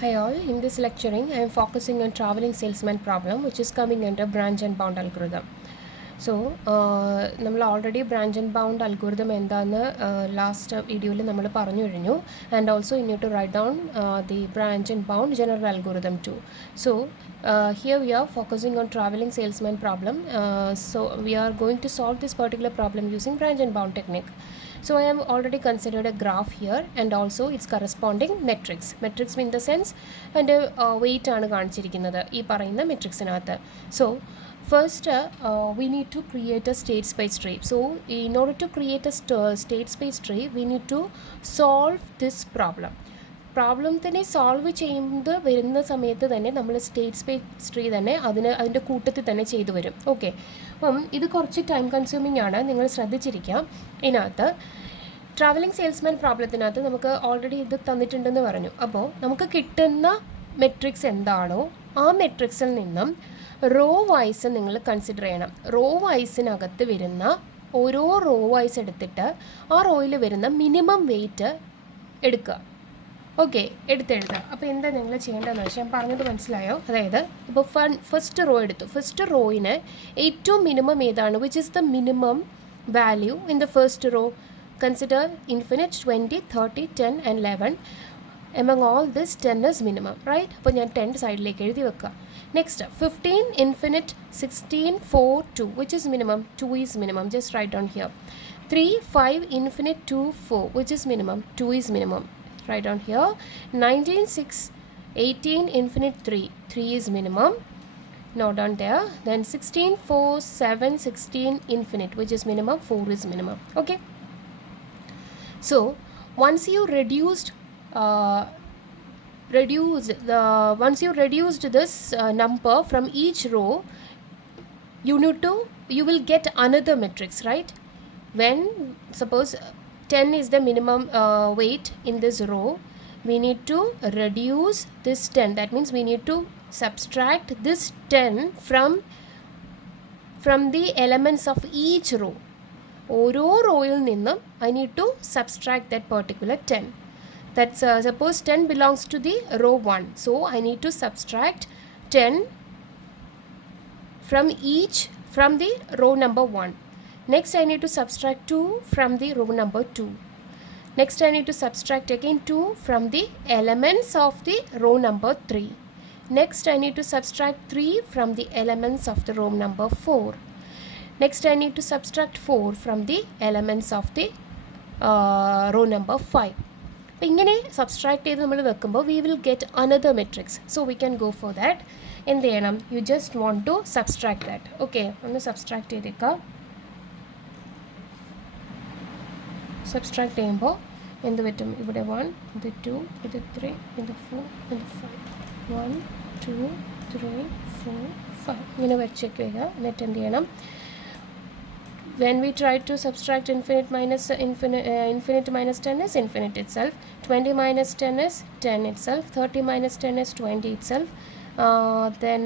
Hi all, in this lecturing I am focusing on traveling salesman problem which is coming under branch and bound algorithm. So, നമ്മൾ already branch and bound algorithm എന്താണെന്ന് last വീഡിയോയിൽ നമ്മൾ പറഞ്ഞു കഴിഞ്ഞു and also you need to write down the branch and bound general algorithm too. So here we are focusing on traveling salesman problem. So we are going to solve this particular problem using branch and bound technique. So I have already considered a graph here and also its corresponding metrics. Metrics mean the sense and weight ആണ് കാണിച്ചിരിക്കുന്നത് ഈ പറയുന്ന മെട്രിക്സിനകത്ത്. So first we need to create a state space tree. So in order to create a state space tree we need to solve this problem. പ്രോബ്ലത്തിനെ solve ചെയ്യുന്നത് വരുന്ന സമയത്ത് തന്നെ നമ്മൾ സ്റ്റേറ്റ് സ്പേസ് ട്രീ തന്നെ അതിൻ്റെ കൂട്ടത്തിൽ തന്നെ ചെയ്തു വരും. ഓക്കെ, അപ്പം ഇത് കുറച്ച് ടൈം കൺസ്യൂമിംഗ് ആണ്, നിങ്ങൾ ശ്രദ്ധിച്ചിരിക്കാം. ഇതിനകത്ത് ട്രാവലിംഗ് സെയിൽസ്മാൻ പ്രോബ്ലത്തിനകത്ത് നമുക്ക് ഓൾറെഡി ഇത് തന്നിട്ടുണ്ടെന്ന് പറഞ്ഞു. അപ്പോൾ നമുക്ക് കിട്ടുന്ന മെട്രിക്സ് എന്താണോ ആ മെട്രിക്സിൽ നിന്നും റോ വൈസ് നിങ്ങൾ കൺസിഡർ ചെയ്യണം. റോ വൈസിനകത്ത് വരുന്ന ഓരോ റോ വൈസ് എടുത്തിട്ട് ആ റോയിൽ വരുന്ന മിനിമം വെയിറ്റ് എടുക്കുക. ഓക്കെ, എടുത്തെഴുതാം. അപ്പോൾ എന്താ നിങ്ങൾ ചെയ്യേണ്ടതെന്ന് വെച്ചാൽ ഞാൻ പറഞ്ഞത് മനസ്സിലായോ? അതായത് ഇപ്പോൾ ഫസ്റ്റ് റോ എടുത്തു. ഫസ്റ്റ് റോയിന് ഏറ്റവും മിനിമം ഏതാണ്, which is the minimum value in the first row? Consider infinite 20, 30, 10 and 11. Among all this 10 is minimum, right? അപ്പോൾ ഞാൻ 10 സൈഡിലേക്ക് എഴുതി വെക്കുക. നെക്സ്റ്റ് 15, infinite, 16, 4, 2, which is minimum? 2 is minimum, just write down here. 3, 5, infinite, 2, 4, which is minimum? 2 is minimum. Write down here. 19, 6, 18, infinite, 3, 3 is minimum. Note down there. Then 16, 4, 7, 16, infinite, which is minimum, 4 is minimum. Okay. So once you reduced this number from each row, you will get another matrix, right? When suppose 10 is the minimum weight in this row, we need to reduce this 10. That means we need to subtract this 10 from the elements of each row. ഓരോ റോയിൽ നിന്നും I need to subtract that particular 10. That's suppose 10 belongs to the row 1. So I need to subtract 10 from the row number 1. Next I need to subtract 2 from the row number 2. Next I need to subtract again 2 from the elements of the row number 3. Next I need to subtract 3 from the elements of the row number 4. Next I need to subtract 4 from the elements of the row number 5. അപ്പോൾ ഇങ്ങനെ സബ്സ്ട്രാക്ട് ചെയ്ത് നമ്മൾ വെക്കുമ്പോൾ we will get another matrix. So we can go for that. എന്ത് ചെയ്യണം? You just want to subtract that. Okay, ഒന്ന് സബ്സ്ട്രാക്ട് ചെയ്തേക്കാം. സബ്സ്ട്രാക്ട് ചെയ്യുമ്പോൾ എന്ത് പറ്റും? ഇവിടെ 1, ഇത് 2, ഇത് 3, ഇത് 4, ഇത് 5. 1, 2, 3, 4, 5 ഇങ്ങനെ വെച്ചേക്കുക. എന്നിട്ട് എന്ത് ചെയ്യണം? When we try to subtract infinite minus 10 is infinite itself. 20 minus 10 is 10 itself. 30 minus 10 is 20 itself. Then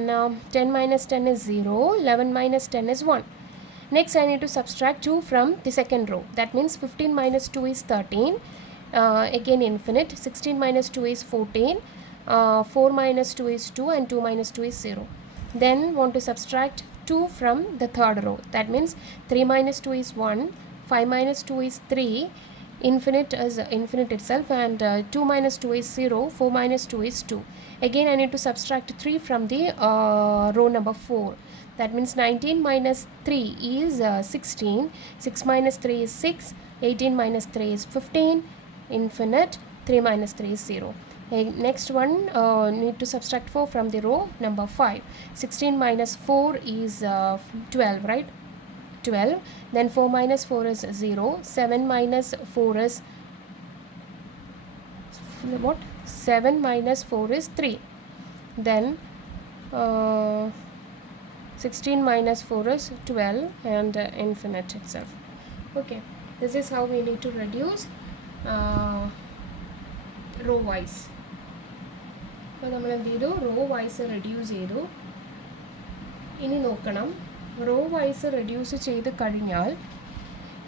10 minus 10 is 0. 11 minus 10 is 1. Next I need to subtract 2 from the second row. That means 15 minus 2 is 13. Again infinite. 16 minus 2 is 14. 4 minus 2 is 2 and 2 minus 2 is 0. Then want to subtract 2 from the third row. That means 3 minus 2 is 1. 5 minus 2 is 3. Infinite is infinite itself, and 2 minus 2 is 0. 4 minus 2 is 2. Again I need to subtract 3 from the row number 4. That means 19 minus 3 is 16. 6 minus 3 is 6. 18 minus 3 is 15. Infinite. 3 minus 3 is 0. Next one, need to subtract 4 from the row number 5. 16 minus 4 is 12, right? 12. Then 4 minus 4 is 0. 7 minus 4 is what? 7 minus 4 is 3. Then 16 minus 4 is 12 and infinite itself. Okay, this is how we need to reduce row wise. അപ്പോൾ നമ്മൾ എന്ത് ചെയ്തു? Raw vice reduce ചെയ്തു. ഇനി നോക്കണം, raw vice reduce ചെയ്ത് കഴിഞ്ഞാൽ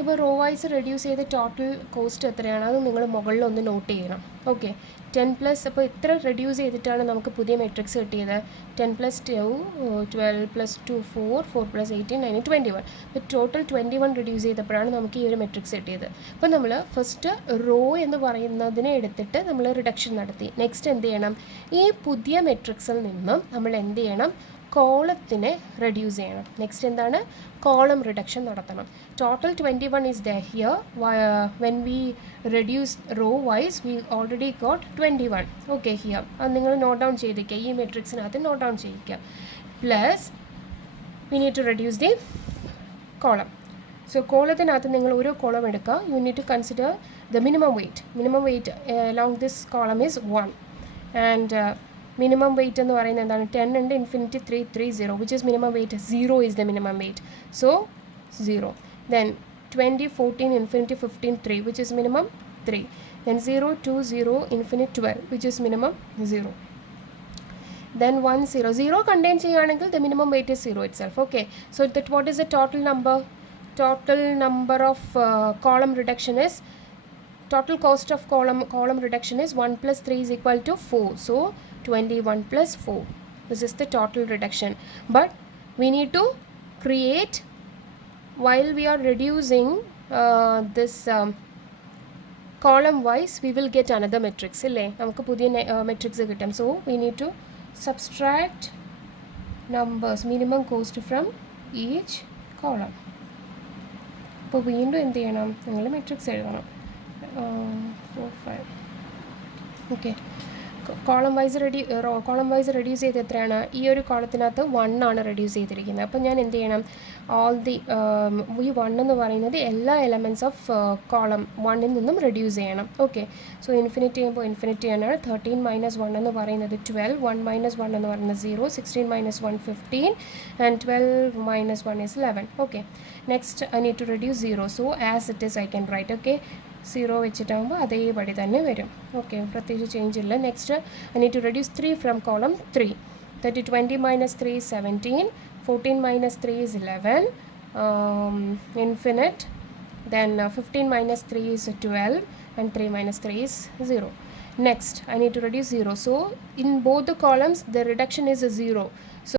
ഇപ്പോൾ റോ വൈസ് റെഡ്യൂസ് ചെയ്ത ടോട്ടൽ കോസ്റ്റ് എത്രയാണ് അത് നിങ്ങൾ മുകളിൽ ഒന്ന് നോട്ട് ചെയ്യണം. ഓക്കെ, 10+, അപ്പോൾ ഇത്ര റെഡ്യൂസ് ചെയ്തിട്ടാണ് നമുക്ക് പുതിയ മെട്രിക്സ് കിട്ടിയത്. 10+2 12+2 4 4+18 21. അപ്പോൾ ടോട്ടൽ 21 റെഡ്യൂസ് ചെയ്തപ്പോഴാണ് നമുക്ക് ഈ ഒരു മെട്രിക്സ് കിട്ടിയത്. അപ്പോൾ നമ്മൾ ഫസ്റ്റ് റോ എന്ന് പറയുന്നതിനെ എടുത്തിട്ട് നമ്മൾ റിഡക്ഷൻ നടത്തി. നെക്സ്റ്റ് എന്ത് ചെയ്യണം, ഈ പുതിയ മെട്രിക്സിൽ നിന്നും നമ്മൾ എന്ത് ചെയ്യണം, കോളത്തിനെ റെഡ്യൂസ് ചെയ്യണം. നെക്സ്റ്റ് എന്താണ്, കോളം റിഡക്ഷൻ നടത്തണം. ടോട്ടൽ 21 is there here. When we reduce row wise we already got 21. Okay, here അത് നിങ്ങൾ നോട്ട് ഡൗൺ ചെയ്തിരിക്കുക, ഈ മെട്രിക്സിനകത്ത് നോട്ട് ഡൗൺ ചെയ്യിക്കുക. Plus we need to reduce the column. So കോളത്തിനകത്ത് നിങ്ങൾ ഓരോ കോളം എടുക്കുക. You need to consider the minimum weight. Minimum weight along this column is 1 and minimum weight എന്ന് പറയുന്നത് എന്താണ്, 10 ഉണ്ട്, infinity 3 3 0, which is minimum weight 0 is the minimum weight, so 0. Then 20 14 infinity 15 3, which is minimum 3. Then 0 2 0 infinity 12, which is minimum 0. Then 1 0 0 contain ചെയ്യുകയാണെങ്കിൽ the minimum weight is 0 itself. Okay, so that what is the total number of column reduction is, total cost of column reduction is 1 plus 3 is equal to 4. So 21 plus 4, this is the total reduction. But we need to create, while we are reducing this column wise, we will get another matrix ille namukku pudiya matrix kittum. So we need to subtract numbers, minimum cost from each column. അപ്പോൾ വീണ്ടും എന്ത് ചെയ്യണം, നിങ്ങൾ മെട്രിക്സ് എഴുതണം. 4 5. Okay, column vice reduce ചെയ്ത് എത്രയാണ്, ഈ ഒരു കോളത്തിനകത്ത് 1 ആണ് റെഡ്യൂസ് ചെയ്തിരിക്കുന്നത്. അപ്പോൾ ഞാൻ എന്ത് ചെയ്യണം, ഈ 1 എന്ന് പറയുന്നത് എല്ലാ എലമെൻറ്റ്സ് ഓഫ് കോളം 1ൽ നിന്നും റെഡ്യൂസ് ചെയ്യണം. ഓക്കെ, സോ ഇൻഫിനിറ്റി ചെയ്യുമ്പോൾ ഇൻഫിനിറ്റി ആണ്. 13 - 1 എന്ന് പറയുന്നത് 12, 1 - 1 എന്ന് പറയുന്നത് 0, 16 - 1 15 and 12 - 1 is 11. Okay, next I need to reduce 0, so as it is I can write. Okay, 0 വെച്ചിട്ടാകുമ്പോൾ അതേപടി തന്നെ വരും. ഓക്കെ, പ്രത്യേകിച്ച് ചേഞ്ച് ഇല്ല. Next I need to reduce 3 from column 3. 20 - 3 is 17, 14 - 3 is 11, infinite. Then 15 - 3 is 12 and 3 - 3 is 0. Next I need to reduce 0, so in both the columns the reduction is a 0. So